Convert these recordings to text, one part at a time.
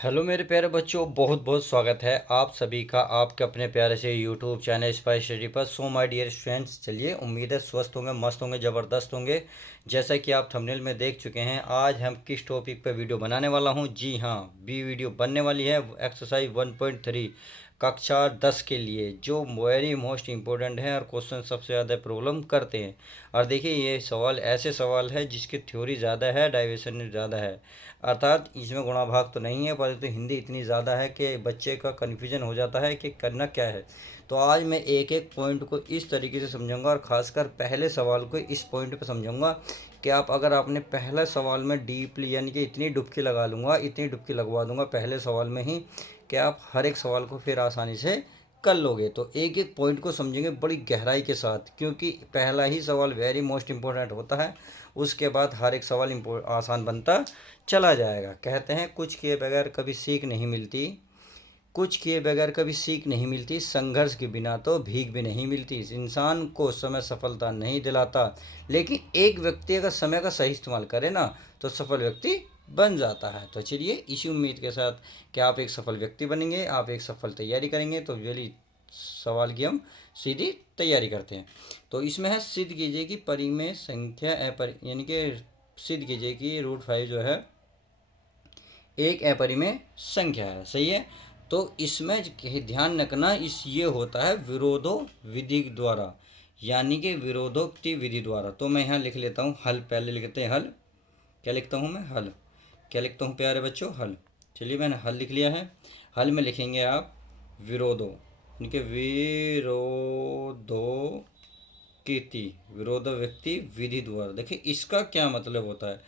Hello मेरे प्यारे बच्चों, बहुत बहुत स्वागत है आप सभी का आपके अपने प्यारे से यूट्यूब चैनल स्पाइस स्टडी पर। सो माय डियर स्टूडेंट्स, चलिए उम्मीद है स्वस्थ होंगे, मस्त होंगे, ज़बरदस्त होंगे। जैसा कि आप थंबनेल में देख चुके हैं, आज हम किस टॉपिक पर वीडियो बनाने वाला हूं। जी हाँ, बी वीडियो बनने वाली है एक्सरसाइज 1.3 कक्षा 10 के लिए, जो वेरी मोस्ट इंपॉर्टेंट है और क्वेश्चन सबसे ज़्यादा प्रॉब्लम करते हैं। और देखिए, ये सवाल ऐसे सवाल है जिसकी थ्योरी ज़्यादा है, डाइवर्सन ज़्यादा है। अर्थात इसमें गुणा भाग तो नहीं है, परंतु हिंदी इतनी ज़्यादा है कि बच्चे का कन्फ्यूजन हो जाता है कि करना क्या है। तो आज मैं एक एक पॉइंट को इस तरीके से समझाऊंगा, और ख़ासकर पहले सवाल को इस पॉइंट पे समझाऊंगा कि अगर आपने पहले सवाल में डीपली, यानी कि इतनी डुबकी लगा लूँगा, इतनी डुबकी लगवा दूंगा पहले सवाल में ही, कि आप हर एक सवाल को फिर आसानी से कर लोगे। तो एक एक पॉइंट को समझेंगे बड़ी गहराई के साथ, क्योंकि पहला ही सवाल वेरी मोस्ट इम्पोर्टेंट होता है। उसके बाद हर एक सवाल आसान बनता चला जाएगा। कहते हैं कुछ किए बगैर कभी सीख नहीं मिलती, कुछ किए बगैर कभी सीख नहीं मिलती, संघर्ष के बिना तो भीख भी नहीं मिलती। इस इंसान को समय सफलता नहीं दिलाता, लेकिन एक व्यक्ति अगर समय का सही इस्तेमाल करे ना, तो सफल व्यक्ति बन जाता है। तो चलिए इसी उम्मीद के साथ कि आप एक सफल व्यक्ति बनेंगे, आप एक सफल तैयारी करेंगे, तो चलिए सवाल की हम सीधी तैयारी करते हैं। तो इसमें है, सिद्ध कीजिए कि परिमेय संख्या यानी कि सिद्ध कीजिए कि √5 जो है एक अपरिमेय संख्या है। सही है। तो इसमें ध्यान रखना, इस ये होता है विरोधो विधि द्वारा, यानी कि विरोधोक्ति विधि द्वारा। तो मैं यहाँ लिख लेता हूँ हल, पहले लिखते हैं हल। क्या लिखता हूँ मैं? हल। क्या लिखता हूँ प्यारे बच्चों? हल। चलिए मैंने हल लिख लिया है। हल में लिखेंगे आप विरोधो, यानी कि विरोधो कीति, विरोध व्यक्ति विधि द्वारा। देखिए इसका क्या मतलब होता है।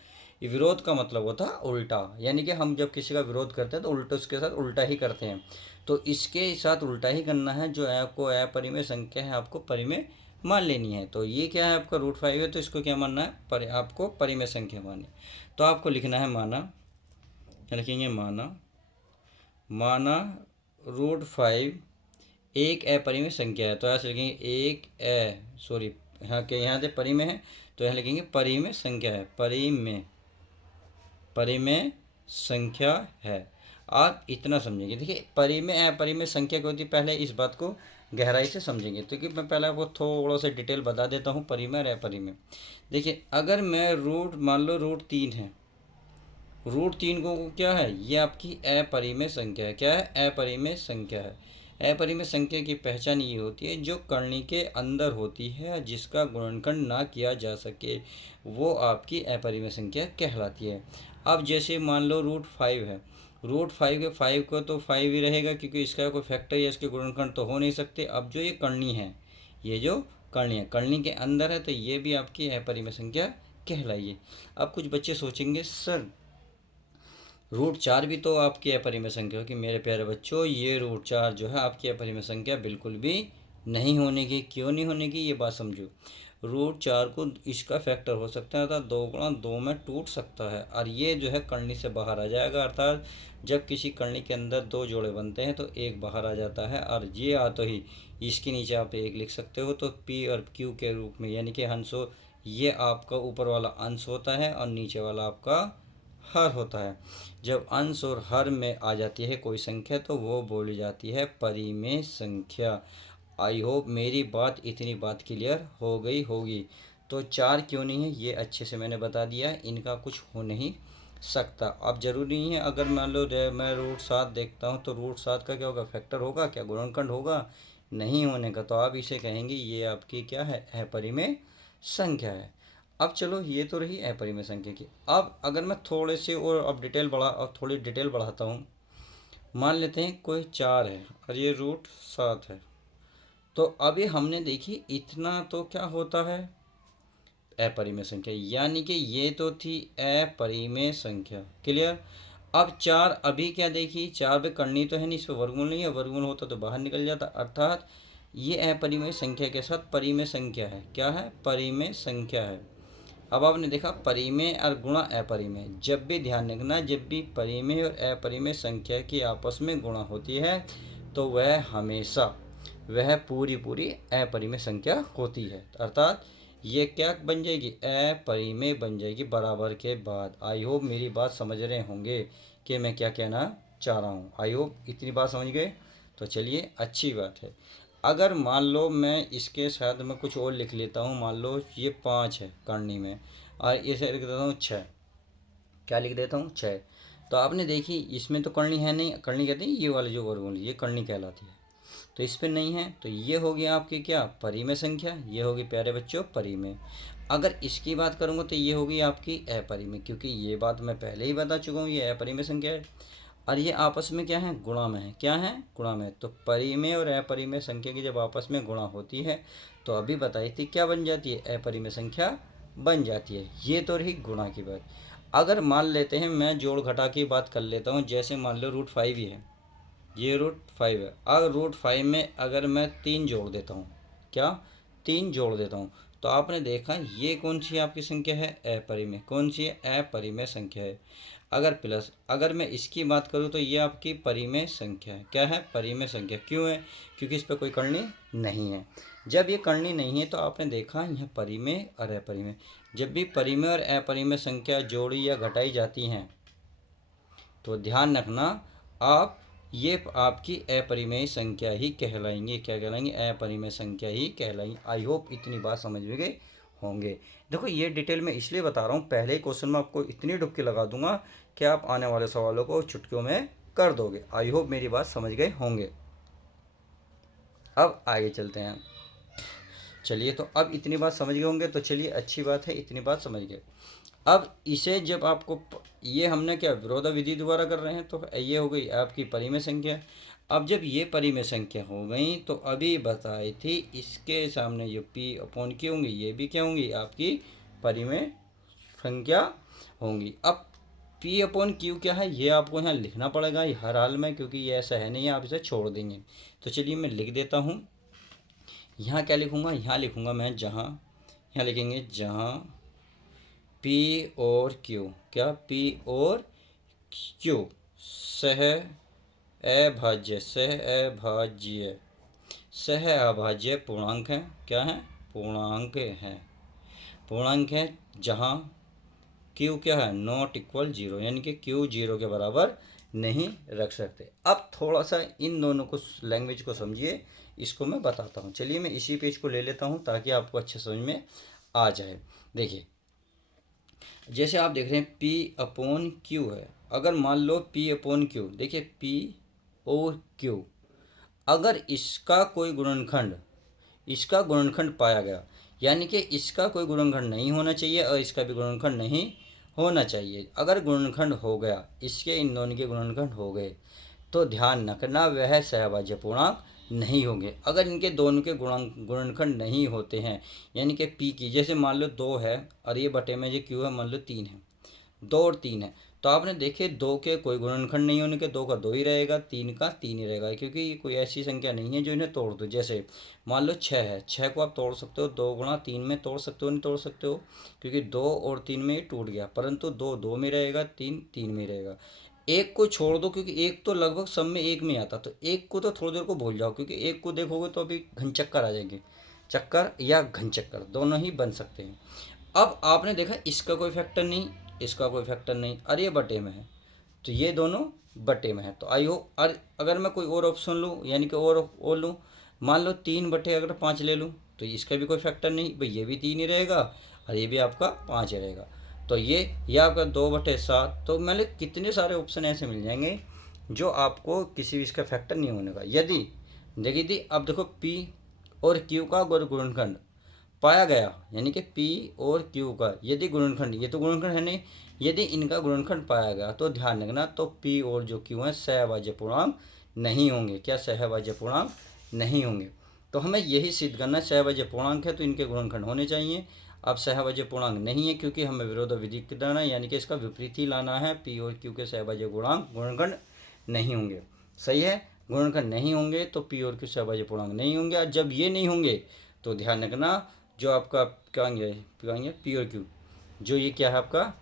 ये विरोध का मतलब होता है उल्टा, यानी कि हम जब किसी का विरोध करते हैं तो उल्टा, उसके साथ उल्टा ही करते हैं। तो इसके साथ उल्टा ही करना है। जो आपको अपरिमेय संख्या है आपको परिमेय मान लेनी है। तो ये क्या है, आपका √5 है, तो इसको क्या मानना है? आपको परिमेय संख्या माननी। तो आपको लिखना है माना। क्या लिखेंगे? माना। माना √5 एक अपरिमेय संख्या है। तो यहाँ से लिखेंगे एक सॉरी, यहाँ के यहाँ से परिमेय है, तो यहाँ लिखेंगे परिमेय संख्या है। परिमेय, परिमेय संख्या है। आप इतना समझेंगे। देखिए परिमेय अपरिमेय संख्या क्या होती है, पहले इस बात को गहराई से समझेंगे। तो कि मैं पहले आपको थोड़ा सा डिटेल बता देता हूँ परिमेय और अपरिमेय। देखिए अगर मैं मान लो √3 है, √3 को क्या है, ये आपकी अपरिमेय संख्या है। क्या है? अपरिमेय संख्या है। अपरिमेय संख्या की पहचान ये होती है जो कर्ण के अंदर होती है, जिसका गुणनखंड ना किया जा सके, वो आपकी अपरिमेय संख्या कहलाती है। अब जैसे मान लो √5 है, √5 के 5 को तो 5 ही रहेगा, क्योंकि इसका कोई फैक्टर या इसके गुणनखंड तो हो नहीं सकते। अब जो ये कर्णी है, ये जो कर्णी है, कर्णी के अंदर है, तो ये भी आपकी अपरिमेय संख्या कहलाइए। अब कुछ बच्चे सोचेंगे सर √4 भी तो आपकी अपरिमेय संख्या होगी। मेरे प्यारे बच्चों, ये √4 जो है आपकी अपरिमेय संख्या बिल्कुल भी नहीं होने की। क्यों नहीं होने की, ये बात समझो। √4 को इसका फैक्टर हो सकता है, अर्थात 2 गुणा 2 में टूट सकता है, और ये जो है कर्णी से बाहर आ जाएगा। अर्थात जब किसी कर्णी के अंदर 2 जोड़े बनते हैं तो एक बाहर आ जाता है, और ये आते ही इसके नीचे आप एक लिख सकते हो, तो P और Q के रूप में, यानी कि हंसो, ये आपका ऊपर वाला अंश होता है और नीचे वाला आपका हर होता है। जब अंश और हर में आ जाती है कोई संख्या, तो वो बोली जाती है परिमेय संख्या। आई होप मेरी बात, इतनी बात क्लियर हो गई होगी। तो 4 क्यों नहीं है, ये अच्छे से मैंने बता दिया है, इनका कुछ हो नहीं सकता। अब जरूरी नहीं है, अगर मान लो मैं √7 देखता हूँ, तो √7 का क्या होगा, फैक्टर होगा क्या, गुणनखंड होगा? नहीं होने का। तो आप इसे कहेंगे ये आपकी क्या है, अपरिमेय संख्या है। अब चलो ये तो रही अपरिमेय संख्या की। अब अगर मैं थोड़े से और अब थोड़ी डिटेल बढ़ाता हूँ। मान लेते हैं कोई 4 है और ये √7 है। तो अभी हमने देखी इतना तो क्या होता है, अपरिमेय संख्या, यानी कि ये तो थी अपरिमेय संख्या। क्लियर। अब 4 अभी क्या देखी, 4 पे करनी तो है नहीं, इस पर वर्गमूल नहीं है, वर्गमूल होता तो बाहर निकल जाता। अर्थात ये अपरिमेय संख्या के साथ परिमेय संख्या है। क्या है? परिमेय संख्या है। अब आपने देखा परिमेय और गुणा अपरिमेय, जब भी ध्यान रखना, जब भी परिमेय और अपरिमेय संख्या की आपस में गुणा होती है, तो वह हमेशा, वह पूरी पूरी अपरिमेय संख्या होती है। अर्थात ये क्या बन जाएगी, अपरिमेय बन जाएगी बराबर के बाद। आई होप मेरी बात समझ रहे होंगे कि मैं क्या कहना चाह रहा हूँ। आई होप इतनी बात समझ गए। तो चलिए अच्छी बात है। अगर मान लो मैं इसके साथ में कुछ और लिख लेता हूँ, मान लो ये 5 है करनी में, और इसे लिख देता हूँ 6। क्या लिख देता हूँ? 6। तो आपने देखी इसमें तो करनी है नहीं, करनी कहते हैं ये वाले जो वर्गमूल, ये करनी कहलाती है। तो इस पर नहीं है, तो ये हो गया आपकी क्या? परिमेय संख्या। ये होगी प्यारे बच्चों परिमेय। अगर इसकी बात करूँगा तो ये होगी आपकी अपरिमेय, क्योंकि ये बात मैं पहले ही बता चुका हूँ, ये अपरिमेय संख्या है। और ये आपस में क्या है? गुणा में है। क्या है? गुणा में है। तो परिमेय और अपरिमेय संख्या की जब आपस में गुणा होती है तो अभी बताई थी क्या बन जाती है? अपरिमेय संख्या बन जाती है। ये तो रही गुणा की बात। अगर मान लेते हैं, मैं जोड़ घटा की बात कर लेता हूँ, जैसे मान लो √5 ही है, ये √5 है। अब √5 में अगर मैं 3 जोड़ देता हूँ, क्या? 3 जोड़ देता हूँ, तो आपने देखा ये कौन सी आपकी संख्या है? अपरिमेय। कौन सी है? अपरिमेय संख्या है। अगर प्लस, अगर मैं इसकी बात करूँ तो ये आपकी परिमेय संख्या है। क्या है? परिमेय संख्या। क्यों है? क्योंकि इस पर कोई करनी नहीं है। जब ये करनी नहीं है तो आपने देखा यह परिमेय और अपरिमेय, जब भी परिमेय और अपरिमेय संख्या जोड़ी या घटाई जाती हैं तो ध्यान रखना आप, ये आपकी अपरिमेय संख्या ही कहलाएंगी। क्या कहलाएंगी? अपरिमेय संख्या ही कहलाएंगी। आई होप इतनी बात समझ में गए होंगे। देखो ये डिटेल में इसलिए बता रहा हूँ, पहले ही क्वेश्चन में आपको इतनी डुबकी लगा दूंगा कि आप आने वाले सवालों को चुटकियों में कर दोगे। आई होप मेरी बात समझ गए होंगे। अब आगे चलते हैं। चलिए, तो अब इतनी बात समझ गए होंगे, तो चलिए अच्छी बात है, इतनी बात समझ गए। अब इसे जब आपको ये हमने क्या विरोधा विधि द्वारा कर रहे हैं, तो ये हो गई आपकी परिमेय संख्या। अब जब ये परिमेय संख्या हो गई तो अभी बताई थी इसके सामने जो P/Q होंगी, ये भी क्या होंगी? आपकी परिमेय संख्या होंगी। अब P/Q क्या है ये आपको यहाँ लिखना पड़ेगा हर हाल में, क्योंकि ये ऐसा है नहीं आप इसे छोड़ देंगे। तो चलिए मैं लिख देता हूँ। यहाँ क्या लिखूँगा? यहाँ लिखूँगा मैं जहाँ, यहाँ लिखेंगे जहाँ P और Q, क्या? P और Q सह अभाज्य, सह अभाज्य पूर्णांक हैं। क्या है? पूर्णांक हैं। पूर्णांक है जहाँ Q क्या है? नॉट इक्वल 0, यानी कि Q 0 के बराबर नहीं रख सकते। अब थोड़ा सा इन दोनों को लैंग्वेज को समझिए, इसको मैं बताता हूँ। चलिए मैं इसी पेज को ले लेता हूँ ताकि आपको अच्छे समझ में आ जाए। देखिए जैसे आप देख रहे हैं P/Q है। अगर मान लो P/Q, देखिए P और Q, अगर इसका गुणनखंड पाया गया, यानी कि इसका कोई गुणनखंड नहीं होना चाहिए और इसका भी गुणनखंड नहीं होना चाहिए। अगर गुणनखंड हो गया, इसके इन दोनों के गुणनखंड हो गए, तो ध्यान रखना वह सहभाज्य पूर्णांक नहीं होंगे। अगर इनके दोनों के गुणनखंड नहीं होते हैं, यानी कि P की, जैसे मान लो 2 है और ये बटे में जो Q है मान लो 3 है, 2 और 3 है, तो आपने देखे 2 के कोई गुणनखंड नहीं होने के 2 का 2 ही रहेगा, 3 का 3 ही रहेगा, क्योंकि ये कोई ऐसी संख्या नहीं है जो इन्हें तोड़ दो। जैसे मान लो 6 है, 6 को आप तोड़ सकते हो, 2 गुणा 3 में तोड़ सकते हो, नहीं तोड़ सकते हो, क्योंकि 2 और 3 में ये टूट गया, परंतु 2 2 में रहेगा, 3 3 में रहेगा। एक को छोड़ दो, क्योंकि एक तो लगभग सब में एक में आता, तो एक को तो थोड़ी देर को भूल जाओ, क्योंकि एक को देखोगे तो अभी घन चक्कर आ जाएंगे, चक्कर या घन चक्कर दोनों ही बन सकते हैं। अब आपने देखा इसका कोई फैक्टर नहीं, इसका कोई फैक्टर नहीं, और ये बटे में है, तो ये दोनों बटे में है। तो आई हो, और अगर मैं कोई और ऑप्शन लूँ, यानी कि और लूँ, मान लो 3/5 ले लूँ, तो इसका भी कोई फैक्टर नहीं, भाई ये भी 3 ही रहेगा और ये भी आपका 5 ही रहेगा, तो ये आपका 2/7। तो मतलब कितने सारे ऑप्शन ऐसे मिल जाएंगे जो आपको किसी भी इसका फैक्टर नहीं होने का। यदि देखिए थी, अब देखो P और Q का गुणनखंड पाया गया, यानी कि P और Q का यदि गुणनखंड, ये तो गुणनखंड है नहीं, यदि इनका गुणनखंड पाया गया तो ध्यान रखना, तो P और जो Q है सहभाज्य पूर्णांक नहीं होंगे। क्या? सहभाज्य पूर्णांक नहीं होंगे। तो हमें यही सिद्ध करना है, सहभाज्य पूर्णांक है तो इनके गुणनखंड होने चाहिए। अब सहभाज्य पूर्णांक नहीं है, क्योंकि हमें विरोध विधि करना है, यानी कि इसका विपरीत ही लाना है। P और Q के सहभाज्य गुणनखंड नहीं होंगे। सही है, गुणनखंड नहीं होंगे तो P और Q सहभाज्य पूर्णांक नहीं होंगे। और जब ये नहीं होंगे तो ध्यान रखना, जो आपका क्या आएंगे P और Q, जो ये क्या है आपका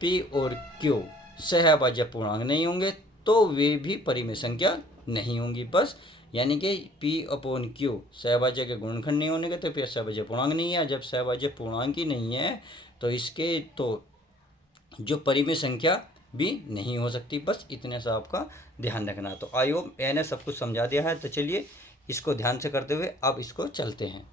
P और Q सहभाज्य पूर्णांक नहीं होंगे, तो वे भी परिमेय संख्या नहीं होंगी। बस, यानी कि P/Q सहभाज्य के गुणनखंड नहीं होने के तो फिर सहभाज्य पूर्णांक नहीं है। जब सहभाज्य पूर्णांक ही नहीं है तो इसके तो जो परिमेय संख्या भी नहीं हो सकती। बस इतने से आपका ध्यान रखना। तो आई होप मैंने सब कुछ समझा दिया है। तो चलिए इसको ध्यान से करते हुए अब इसको चलते हैं।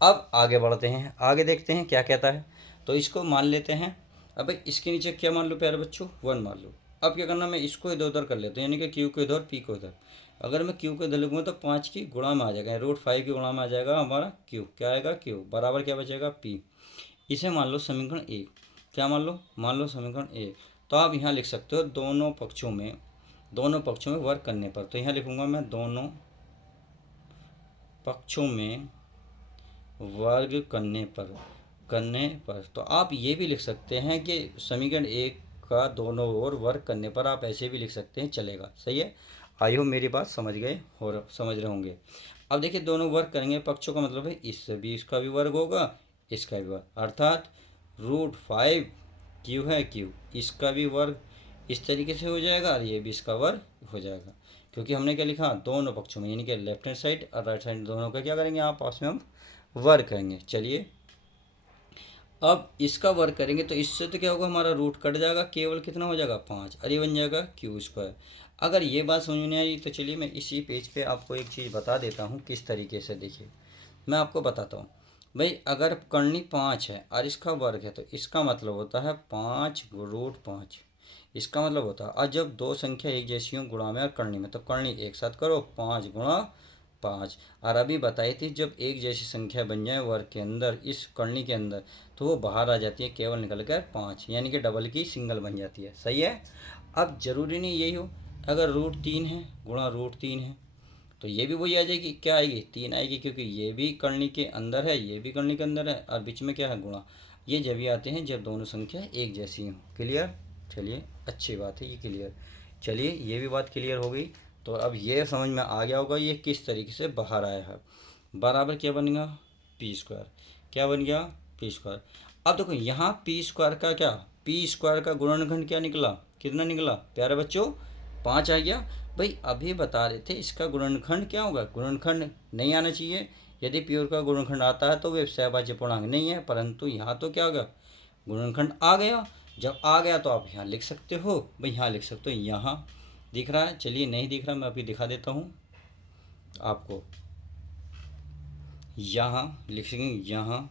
अब आगे बढ़ते हैं, आगे देखते हैं क्या कहता है। तो इसको मान लेते हैं। अब भाई इसके नीचे क्या मान लो प्यारे बच्चों, 1 मान लो। अब क्या करना, मैं इसको इधर उधर कर लेता हूँ, यानी कि क्यू को इधर पी को इधर। अगर मैं क्यू को इधर लिखूँगा तो 5 की गुणा में आ जाएगा, √5 की गुणा में आ जाएगा हमारा क्यू। क्या आएगा, क्यू बराबर क्या बचेगा, पी। इसे मान लो समीकरण 1। क्या मान लो समीकरण 1। तो आप यहाँ लिख सकते हो दोनों पक्षों में वर्क करने पर। तो यहाँ लिखूँगा मैं दोनों पक्षों में वर्ग करने पर तो आप ये भी लिख सकते हैं कि समीकरण 1 का दोनों ओर वर्ग करने पर आप ऐसे भी लिख सकते हैं, चलेगा। सही है, आई हो मेरी बात समझ गए और समझ रहे होंगे। अब देखिए दोनों वर्ग करेंगे पक्षों का मतलब है इससे भी इसका भी वर्ग होगा, इसका भी वर्ग, अर्थात √5 क्यू है क्यू, इसका भी वर्ग इस तरीके से हो जाएगा और ये भी इसका वर्ग हो जाएगा। क्योंकि हमने क्या लिखा, दोनों पक्षों में, यानी कि लेफ्ट हैंड साइड और राइट साइड दोनों का क्या करेंगे आपस में हम वर्ग करेंगे। चलिए अब इसका वर्ग करेंगे तो इससे तो क्या होगा, हमारा रूट कट जाएगा, केवल कितना हो जाएगा 5, और ये बन जाएगा क्यू²। अगर ये बात समझ में नहीं आई तो चलिए मैं इसी पेज पे आपको एक चीज़ बता देता हूँ किस तरीके से। देखिए मैं आपको बताता हूँ भाई, अगर कर्णी 5 है और इसका वर्ग है तो इसका मतलब होता है 5 √5। इसका मतलब होता है, और जब दो संख्या एक जैसी हो गुणा में और करनी में, तो करनी एक साथ करो, 5 × 5। और अभी बताई थी जब एक जैसी संख्या बन जाए वर्ग के अंदर, इस करनी के अंदर, तो वो बाहर आ जाती है, केवल निकल कर 5, यानी कि डबल की सिंगल बन जाती है। सही है। अब जरूरी नहीं यही हो, अगर √3 है गुणा √3 है तो ये भी वही आ जाएगी, क्या आएगी, 3 आएगी, क्योंकि ये भी करनी के अंदर है, ये भी करनी के अंदर है, और बीच में क्या है, गुणा। ये जब भी आते हैं जब दोनों संख्या एक जैसी हों। क्लियर, चलिए अच्छी बात है ये क्लियर। चलिए ये भी बात क्लियर हो गई। तो अब ये समझ में आ गया होगा ये किस तरीके से बाहर आया है। बराबर क्या बनेगा, p²। क्या बन गया, p²। अब देखो यहाँ p² का क्या, p² का गुणनखंड क्या निकला, कितना निकला प्यारे बच्चों, 5 आ गया। भाई अभी बता रहे थे इसका गुणनखंड क्या होगा, गुणनखंड नहीं आना चाहिए। यदि प्योर का गुणनखंड आता है तो वे सहभाज्य पूर्णांक नहीं है, परंतु यहाँ तो क्या होगा, गुणनखंड आ गया। जब आ गया तो आप यहाँ लिख सकते हो, भाई यहाँ लिख सकते हो, यहाँ दिख रहा है, चलिए नहीं दिख रहा मैं अभी दिखा देता हूँ आपको। यहाँ लिखेंगे, यहाँ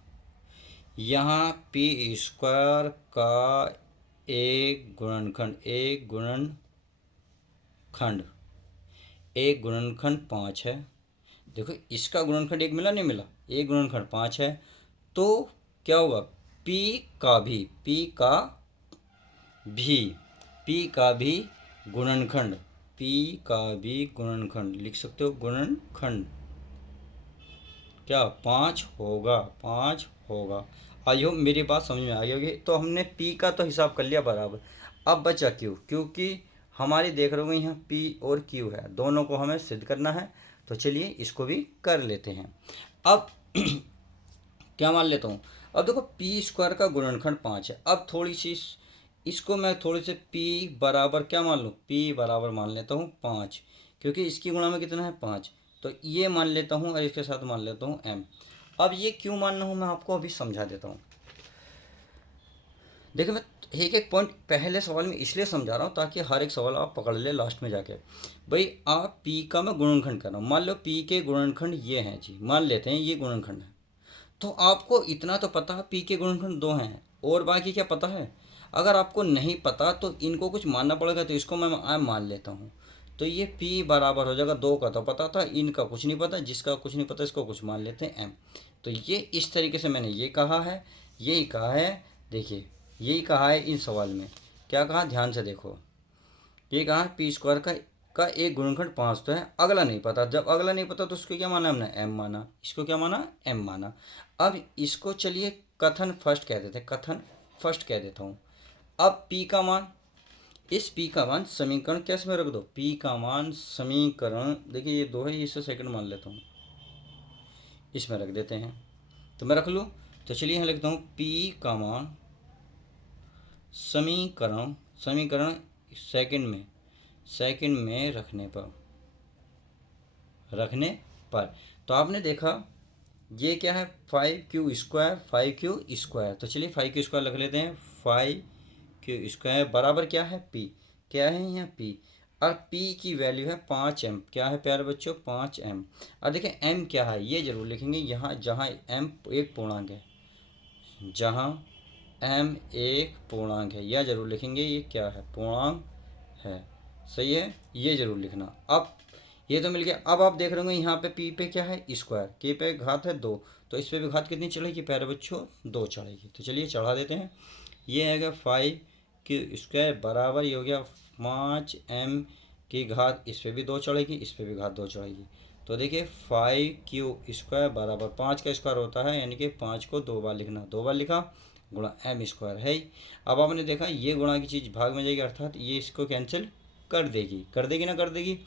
p² का एक गुणनखंड 5 है। देखो इसका गुणनखंड एक मिला, नहीं मिला, एक गुणनखंड 5 है। तो क्या होगा, p का भी गुणनखंड लिख सकते हो, गुणनखंड क्या 5 होगा। आई होप मेरी बात समझ में आ गई होगी। तो हमने p का तो हिसाब कर लिया बराबर। अब बचा q, क्योंकि हमारी देख रहे हो यहाँ p और q है, दोनों को हमें सिद्ध करना है। तो चलिए इसको भी कर लेते हैं। अब क्या मान लेता हूँ, अब देखो p² का गुणनखंड 5 है। अब थोड़ी सी इसको मैं थोड़ी से p बराबर क्या मान लूँ, p बराबर मान लेता हूँ 5, क्योंकि इसकी गुणा में कितना है 5। तो ये मान लेता हूँ और इसके साथ मान लेता हूँ m। अब ये क्यों मानना हूँ मैं आपको अभी समझा देता हूँ। देखिए मैं एक एक पॉइंट पहले सवाल में इसलिए समझा रहा हूँ ताकि हर एक सवाल आप पकड़ ले लास्ट में जाके। भाई आप p का मैं गुणनखंड कर रहा हूँ, मान लो p के गुणनखंड ये हैं जी, मान लेते हैं ये गुणनखंड है। तो आपको इतना तो पता है p के गुणनखंड 2 हैं, और बाकी क्या पता है। अगर आपको नहीं पता तो इनको कुछ मानना पड़ेगा, तो इसको मैं मान लेता हूँ। तो ये p बराबर हो जाएगा, 2 का तो पता था, इनका कुछ नहीं पता, जिसका कुछ नहीं पता इसको कुछ मान लेते हैं m। तो ये इस तरीके से मैंने ये कहा है, यही कहा है। देखिए यही कहा है इन सवाल में, क्या कहा ध्यान से देखो। ये कहा p² का एक गुणनखंड 5 तो है, अगला नहीं पता। जब अगला नहीं पता तो उसको क्या माना हमने, m माना। इसको क्या माना, m माना। अब इसको चलिए कथन फर्स्ट कह देता हूँ। अब p का मान, इस p का मान समीकरण कैसे में रख दो, p का मान समीकरण, देखिए ये 2 है, इसे सेकंड मान लेता हूँ, इसमें रख देते हैं। तो मैं रख लूँ, तो चलिए यहाँ लिखता हूँ p का मान समीकरण सेकंड में रखने पर तो आपने देखा ये क्या है, 5q²। तो चलिए 5q² लिख लेते हैं, 5q² क्यू स्क्वायर बराबर क्या है पी, क्या है यहाँ पी, और पी की वैल्यू है 5m। क्या है प्यारे बच्चों 5m। और देखिए m क्या है ये जरूर लिखेंगे यहाँ, जहाँ m एक पूर्णांक है, जहाँ m एक पूर्णांक है यह जरूर लिखेंगे, ये क्या है पूर्णांक है, सही है, ये जरूर लिखना। अब ये तो मिल गया। अब आप देख रहे होंगे यहाँ पे p पे क्या है स्क्वायर, k पे घात है 2, तो इस पे भी घात कितनी चढ़ेगी प्यारे बच्चों 2 चढ़ेगी। तो चलिए चढ़ा देते हैं। ये आएगा 5 बराबर ये हो गया 5m की घात, इस पे भी 2 चढ़ेगी, इस पे भी घात 2 चढ़ेगी। तो देखिए 5 बराबर 5 का स्क्वायर होता है, यानी कि 5 को 2 बार लिखना, 2 बार लिखा गुणा m स्क्वायर है ही। अब आपने देखा ये गुणा की चीज़ भाग में जाएगी, अर्थात ये इसको कैंसिल कर देगी, कर देगी ना कर देगी।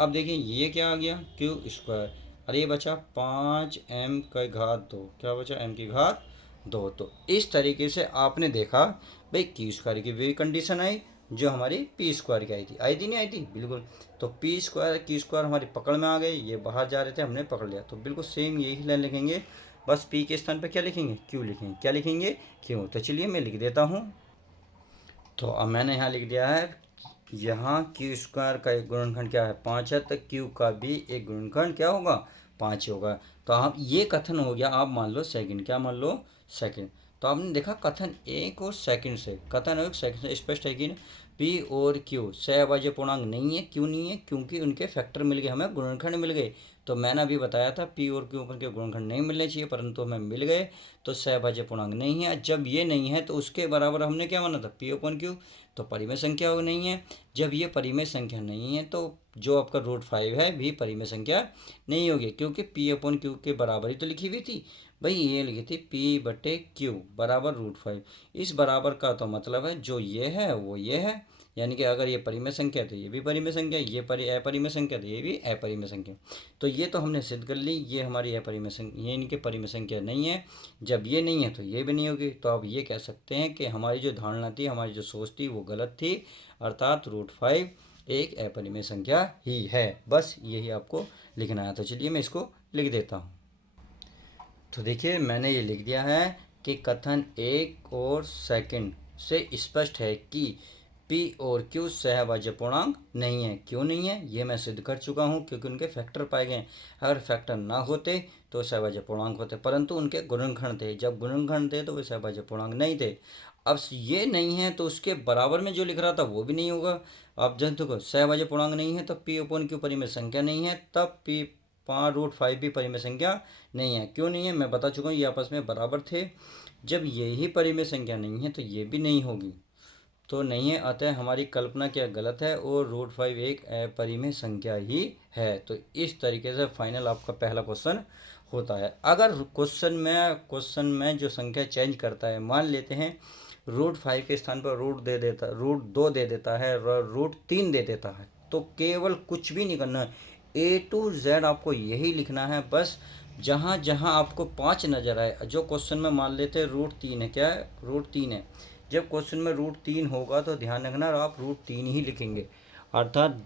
अब देखिए ये क्या आ गया क्यू स्क्वायर, और ये बचा 5m का घात 2, क्या बचा m की घात 2। तो इस तरीके से आपने देखा भाई क्यू स्क्वायर की भी कंडीशन आई जो हमारी पी स्क्वायर की आई थी नहीं आई थी, बिल्कुल। तो पी स्क्वायर क्यू स्क्वायर हमारी पकड़ में आ गए, ये बाहर जा रहे थे हमने पकड़ लिया, तो बिल्कुल सेम यही लाइन लिखेंगे, बस पी के स्थान पर क्या लिखेंगे क्यू लिखेंगे, क्या लिखेंगे क्यू। तो चलिए मैं लिख देता हूँ। तो अब मैंने यहाँ लिख दिया है, यहाँ क्यू स्क्वायर का एक गुणनखंड क्या है 5 है, तो क्यू का भी एक गुणनखंड क्या होगा 5 होगा। तो आप ये कथन हो गया, आप मान लो सेकंड, क्या मान लो सेकंड। तो आपने देखा कथन एक और सेकंड से, कथन एक सेकंड से स्पष्ट है कि पी और क्यू सहभाज्य पूर्णांक नहीं है, क्यों नहीं है, क्योंकि उनके फैक्टर मिल गए, हमें गुणनखंड मिल गए। तो मैंने अभी बताया था पी और क्यू के गुणनखंड नहीं मिलने चाहिए, परंतु हमें मिल गए, तो सहभाज्य पूर्णांक नहीं है। जब ये नहीं है तो उसके बराबर हमने क्या माना था पी अपन क्यू, तो परिमेय संख्या हो नहीं है। जब ये परिमेय संख्या नहीं है तो जो आपका √5 है भी परिमेय संख्या नहीं होगी, क्योंकि पी अपन क्यू के बराबर ही तो लिखी हुई थी भाई, ये लिखी थी पी बटे क्यू बराबर √5। इस बराबर का तो मतलब है जो ये है वो ये है, यानी कि अगर ये परिमेय संख्या है तो ये भी परिमेय संख्या, ये अपरिमेय संख्या तो ये भी अपरिमेय संख्या। तो ये तो हमने सिद्ध कर ली, ये हमारी अपरिमेय संख्या, ये इनके परिमेय संख्या नहीं है। जब ये नहीं है तो ये भी नहीं होगी। तो आप ये कह सकते हैं कि हमारी जो धारणा थी, हमारी जो सोच थी वो गलत थी, अर्थात √5 एक अपरिमेय संख्या ही है। बस यही आपको लिखना है। तो चलिए मैं इसको लिख देता हूँ। तो देखिए मैंने ये लिख दिया है कि कथन एक और सेकंड से स्पष्ट है कि पी और क्यू सहभाज्य पूर्णांक नहीं है। क्यों नहीं है ये मैं सिद्ध कर चुका हूँ, क्योंकि उनके फैक्टर पाए गए। अगर फैक्टर ना होते तो सहभाज्य पूर्णांक होते, परंतु उनके गुणनखंड थे, जब गुणनखंड थे तो वे सहभाज्य पूर्णांक नहीं थे। अब ये नहीं है तो उसके बराबर में जो लिख रहा था वो भी नहीं होगा। अब जब देखो सहभाज्य पूर्णांक नहीं है, तब पी अपन क्यू परिमेय संख्या नहीं है, तब पी 5√5 भी परिमेय संख्या नहीं है। क्यों नहीं है मैं बता चुका हूँ, ये आपस में बराबर थे। जब यही परिमेय संख्या नहीं है तो ये भी नहीं होगी, तो नहीं है। अतः हमारी कल्पना क्या गलत है, और √5 एक अपरिमेय संख्या ही है। तो इस तरीके से फाइनल आपका पहला क्वेश्चन होता है। अगर क्वेश्चन में जो संख्या चेंज करता है, मान लेते हैं √5 के स्थान पर √2 दे देता है, √3 दे देता है, तो केवल कुछ भी नहीं करना है, A to Z आपको यही लिखना है। बस जहाँ जहाँ आपको 5 नज़र आए, जो क्वेश्चन में मान लेते हैं √3 है, क्या है √3 है, जब क्वेश्चन में √3 होगा तो ध्यान रखना आप √3 ही लिखेंगे, अर्थात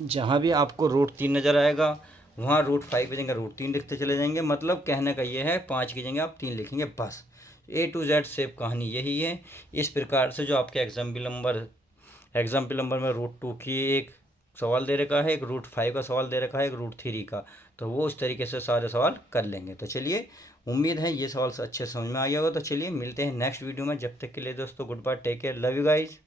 जहाँ भी आपको √3 नज़र आएगा वहाँ √5 की जगह √3 लिखते चले जाएंगे। मतलब कहने का ये है 5 की जगह आप 3 लिखेंगे, बस A to Z सेव कहानी यही है। इस प्रकार से जो आपके एग्जाम्पल नंबर में √2 की एक सवाल दे रखा है, एक √5 का सवाल दे रखा है, एक √3 का, तो वो उस तरीके से सारे सवाल कर लेंगे। तो चलिए उम्मीद है ये सवाल अच्छे समझ में आ गया होगा। तो चलिए मिलते हैं नेक्स्ट वीडियो में, जब तक के लिए दोस्तों good bye, take care, love you guys.